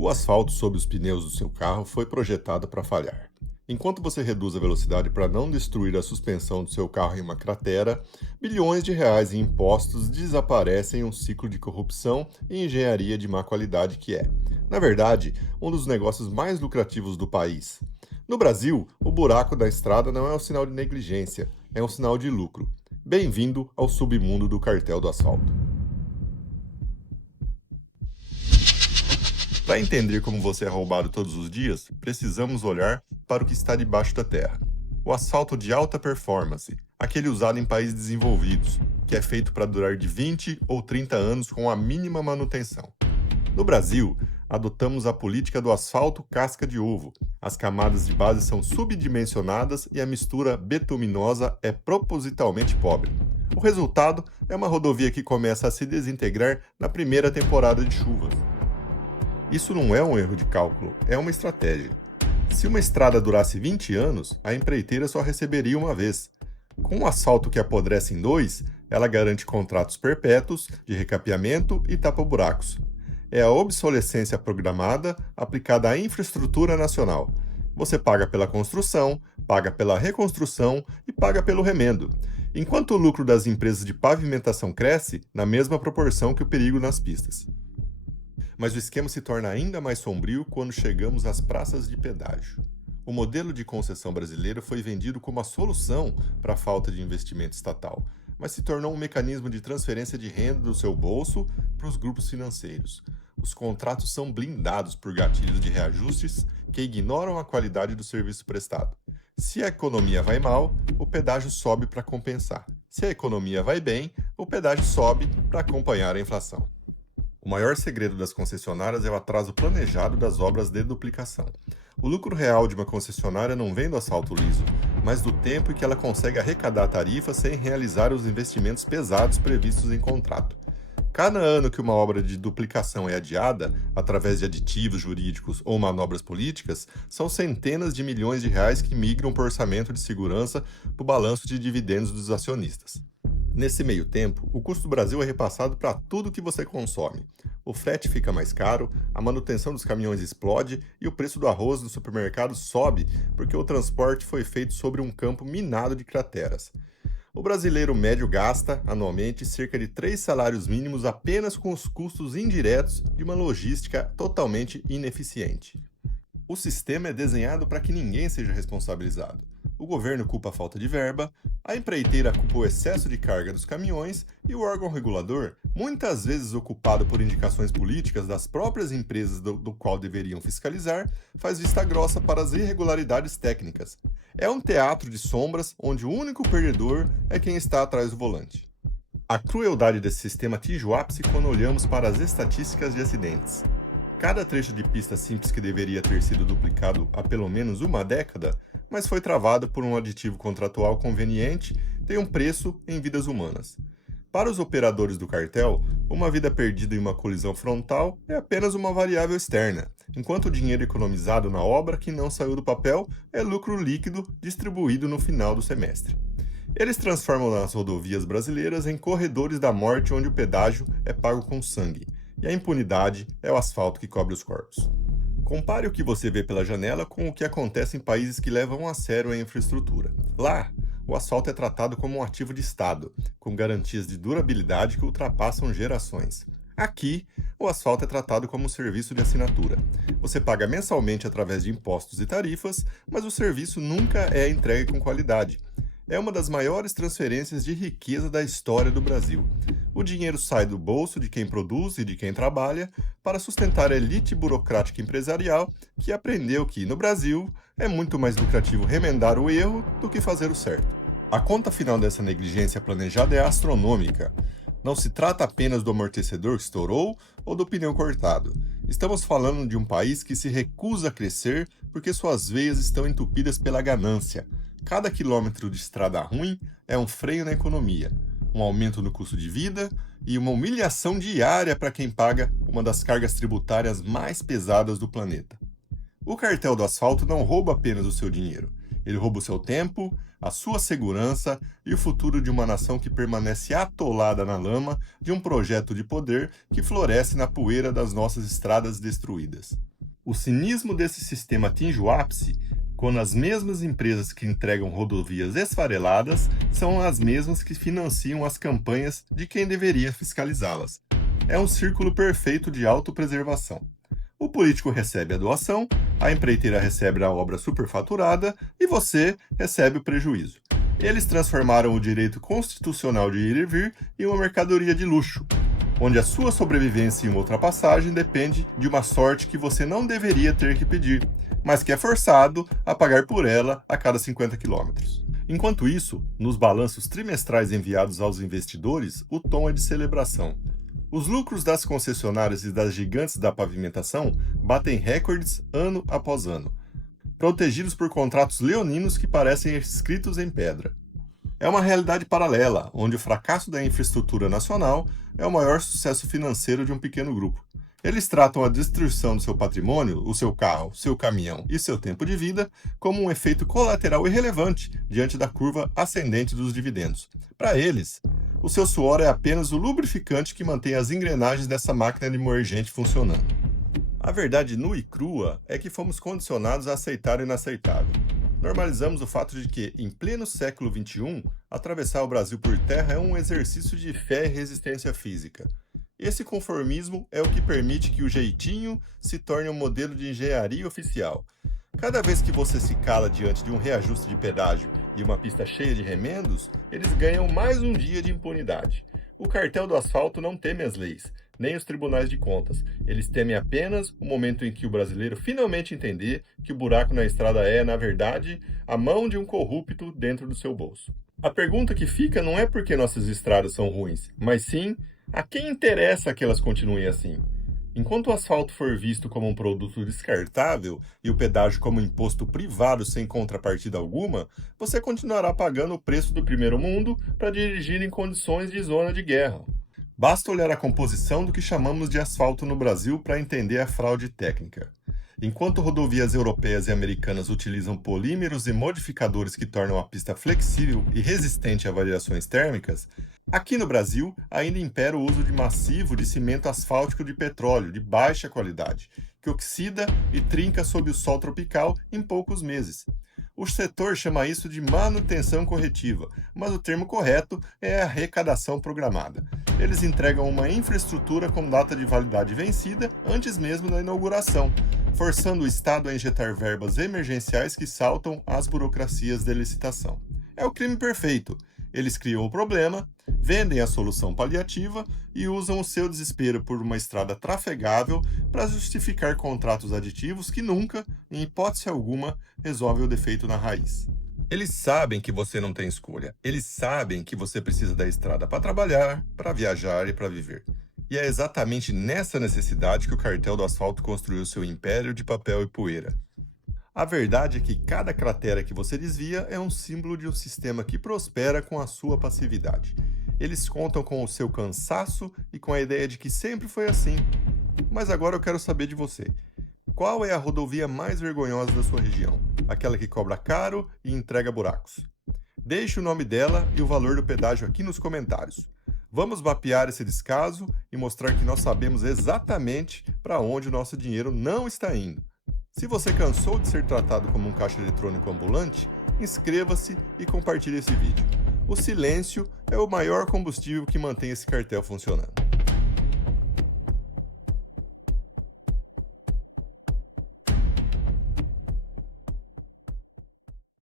O asfalto sob os pneus do seu carro foi projetado para falhar. Enquanto você reduz a velocidade para não destruir a suspensão do seu carro em uma cratera, bilhões de reais em impostos desaparecem em um ciclo de corrupção e engenharia de má qualidade que é, na verdade, um dos negócios mais lucrativos do país. No Brasil, o buraco da estrada não é um sinal de negligência, é um sinal de lucro. Bem-vindo ao submundo do cartel do asfalto. Para entender como você é roubado todos os dias, precisamos olhar para o que está debaixo da terra. O asfalto de alta performance, aquele usado em países desenvolvidos, que é feito para durar de 20 ou 30 anos com a mínima manutenção. No Brasil, adotamos a política do asfalto casca de ovo. As camadas de base são subdimensionadas e a mistura betuminosa é propositalmente pobre. O resultado é uma rodovia que começa a se desintegrar na primeira temporada de chuvas. Isso não é um erro de cálculo, é uma estratégia. Se uma estrada durasse 20 anos, a empreiteira só receberia uma vez. Com um asfalto que apodrece em dois, ela garante contratos perpétuos de recapeamento e tapa-buracos. É a obsolescência programada aplicada à infraestrutura nacional. Você paga pela construção, paga pela reconstrução e paga pelo remendo, enquanto o lucro das empresas de pavimentação cresce na mesma proporção que o perigo nas pistas. Mas o esquema se torna ainda mais sombrio quando chegamos às praças de pedágio. O modelo de concessão brasileiro foi vendido como a solução para a falta de investimento estatal, mas se tornou um mecanismo de transferência de renda do seu bolso para os grupos financeiros. Os contratos são blindados por gatilhos de reajustes que ignoram a qualidade do serviço prestado. Se a economia vai mal, o pedágio sobe para compensar. Se a economia vai bem, o pedágio sobe para acompanhar a inflação. O maior segredo das concessionárias é o atraso planejado das obras de duplicação. O lucro real de uma concessionária não vem do asfalto liso, mas do tempo em que ela consegue arrecadar a tarifa sem realizar os investimentos pesados previstos em contrato. Cada ano que uma obra de duplicação é adiada, através de aditivos jurídicos ou manobras políticas, são centenas de milhões de reais que migram para o orçamento de segurança para o balanço de dividendos dos acionistas. Nesse meio tempo, o custo do Brasil é repassado para tudo que você consome. O frete fica mais caro, a manutenção dos caminhões explode e o preço do arroz no supermercado sobe porque o transporte foi feito sobre um campo minado de crateras. O brasileiro médio gasta, anualmente, cerca de 3 salários mínimos apenas com os custos indiretos de uma logística totalmente ineficiente. O sistema é desenhado para que ninguém seja responsabilizado. O governo culpa a falta de verba, a empreiteira culpa o excesso de carga dos caminhões e o órgão regulador, muitas vezes ocupado por indicações políticas das próprias empresas do qual deveriam fiscalizar, faz vista grossa para as irregularidades técnicas. É um teatro de sombras onde o único perdedor é quem está atrás do volante. A crueldade desse sistema atinge o ápice quando olhamos para as estatísticas de acidentes. Cada trecho de pista simples que deveria ter sido duplicado há pelo menos uma década, mas foi travado por um aditivo contratual conveniente, tem um preço em vidas humanas. Para os operadores do cartel, uma vida perdida em uma colisão frontal é apenas uma variável externa, enquanto o dinheiro economizado na obra que não saiu do papel é lucro líquido distribuído no final do semestre. Eles transformam as rodovias brasileiras em corredores da morte onde o pedágio é pago com sangue, e a impunidade é o asfalto que cobre os corpos. Compare o que você vê pela janela com o que acontece em países que levam a sério a infraestrutura. Lá, o asfalto é tratado como um ativo de Estado, com garantias de durabilidade que ultrapassam gerações. Aqui, o asfalto é tratado como um serviço de assinatura. Você paga mensalmente através de impostos e tarifas, mas o serviço nunca é entregue com qualidade. É uma das maiores transferências de riqueza da história do Brasil. O dinheiro sai do bolso de quem produz e de quem trabalha para sustentar a elite burocrática empresarial que aprendeu que, no Brasil, é muito mais lucrativo remendar o erro do que fazer o certo. A conta final dessa negligência planejada é astronômica. Não se trata apenas do amortecedor que estourou ou do pneu cortado. Estamos falando de um país que se recusa a crescer porque suas veias estão entupidas pela ganância. Cada quilômetro de estrada ruim é um freio na economia, um aumento no custo de vida e uma humilhação diária para quem paga uma das cargas tributárias mais pesadas do planeta. O cartel do asfalto não rouba apenas o seu dinheiro, Ele rouba o seu tempo, a sua segurança e o futuro de uma nação que permanece atolada na lama de um projeto de poder que floresce na poeira das nossas estradas destruídas. O cinismo desse sistema atinge o ápice quando as mesmas empresas que entregam rodovias esfareladas são as mesmas que financiam as campanhas de quem deveria fiscalizá-las. É um círculo perfeito de autopreservação. O político recebe a doação, a empreiteira recebe a obra superfaturada e você recebe o prejuízo. Eles transformaram o direito constitucional de ir e vir em uma mercadoria de luxo, onde a sua sobrevivência em uma ultrapassagem depende de uma sorte que você não deveria ter que pedir, mas que é forçado a pagar por ela a cada 50 quilômetros. Enquanto isso, nos balanços trimestrais enviados aos investidores, o tom é de celebração. Os lucros das concessionárias e das gigantes da pavimentação batem recordes ano após ano, protegidos por contratos leoninos que parecem escritos em pedra. É uma realidade paralela, onde o fracasso da infraestrutura nacional é o maior sucesso financeiro de um pequeno grupo. Eles tratam a destruição do seu patrimônio, o seu carro, seu caminhão e seu tempo de vida como um efeito colateral irrelevante diante da curva ascendente dos dividendos. Para eles, o seu suor é apenas o lubrificante que mantém as engrenagens dessa máquina de moer gente funcionando. A verdade nua e crua é que fomos condicionados a aceitar o inaceitável. Normalizamos o fato de que, em pleno século XXI, atravessar o Brasil por terra é um exercício de fé e resistência física. Esse conformismo é o que permite que o jeitinho se torne um modelo de engenharia oficial. Cada vez que você se cala diante de um reajuste de pedágio e uma pista cheia de remendos, eles ganham mais um dia de impunidade. O cartel do asfalto não teme as leis, nem os tribunais de contas. Eles temem apenas o momento em que o brasileiro finalmente entender que o buraco na estrada é, na verdade, a mão de um corrupto dentro do seu bolso. A pergunta que fica não é por que nossas estradas são ruins, mas sim a quem interessa que elas continuem assim. Enquanto o asfalto for visto como um produto descartável e o pedágio como um imposto privado sem contrapartida alguma, você continuará pagando o preço do primeiro mundo para dirigir em condições de zona de guerra. Basta olhar a composição do que chamamos de asfalto no Brasil para entender a fraude técnica. Enquanto rodovias europeias e americanas utilizam polímeros e modificadores que tornam a pista flexível e resistente a variações térmicas, aqui no Brasil ainda impera o uso massivo de cimento asfáltico de petróleo de baixa qualidade, que oxida e trinca sob o sol tropical em poucos meses. O setor chama isso de manutenção corretiva, mas o termo correto é arrecadação programada. Eles entregam uma infraestrutura com data de validade vencida antes mesmo da inauguração, forçando o Estado a injetar verbas emergenciais que saltam às burocracias de licitação. É o crime perfeito. Eles criam o problema, vendem a solução paliativa e usam o seu desespero por uma estrada trafegável para justificar contratos aditivos que nunca, em hipótese alguma, resolvem o defeito na raiz. Eles sabem que você não tem escolha. Eles sabem que você precisa da estrada para trabalhar, para viajar e para viver. E é exatamente nessa necessidade que o cartel do asfalto construiu seu império de papel e poeira. A verdade é que cada cratera que você desvia é um símbolo de um sistema que prospera com a sua passividade. Eles contam com o seu cansaço e com a ideia de que sempre foi assim. Mas agora eu quero saber de você. Qual é a rodovia mais vergonhosa da sua região? Aquela que cobra caro e entrega buracos. Deixe o nome dela e o valor do pedágio aqui nos comentários. Vamos mapear esse descaso e mostrar que nós sabemos exatamente para onde o nosso dinheiro não está indo. Se você cansou de ser tratado como um caixa eletrônico ambulante, inscreva-se e compartilhe esse vídeo. O silêncio é o maior combustível que mantém esse cartel funcionando.